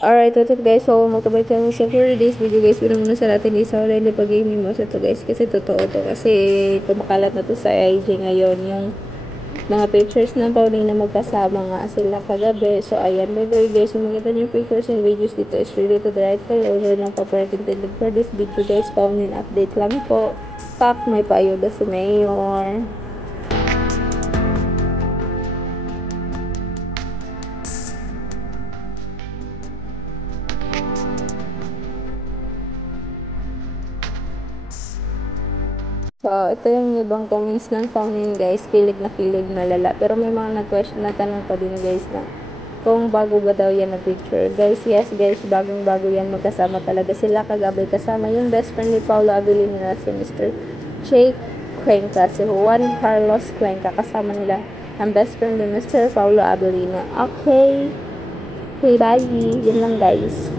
Alright, what's up guys? So, magkabalik kami sa for today's video guys. Pero muna sa natin isa wala yung pag-gaming mo sa to guys. Kasi totoo to. Kasi kumakalat na to sa IG ngayon. Yung mga pictures ng Pauline na magkasama nga sila kagabi. So, ayan. By the way guys, kung makita niyo yung pictures and videos dito is really to the right color ng paparatintended for this video guys. Pauline update lang po. Pak, may payoda si Mayor. So, ito yung ibang comments ng Pauline guys. Kilig na lala. Pero may mga nag-question na tanong pa din guys na kung bago ba daw yan na picture. Guys, yes guys, bagong bago yan. Magkasama talaga sila kagabi. Kasama yung best friend ni Paolo Abilino na si Mr. Jake Cuenca. Si Juan Carlos Cuenca. Kasama nila ang best friend ni Mr. Paolo Abilino. Okay. Okay, bye. Yun lang guys.